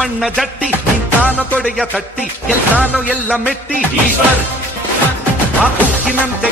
ಮಣ್ಣ ಜಟ್ಟಿ ನಿಂತಾನೋ ತೊಡೆಯ ತಟ್ಟಿ ಎಲ್ಲಾನೋ ಎಲ್ಲ ಮೆಟ್ಟಿ ಈಶ್ವರ್ ಆ ಉಕ್ಕಿನಂತೆ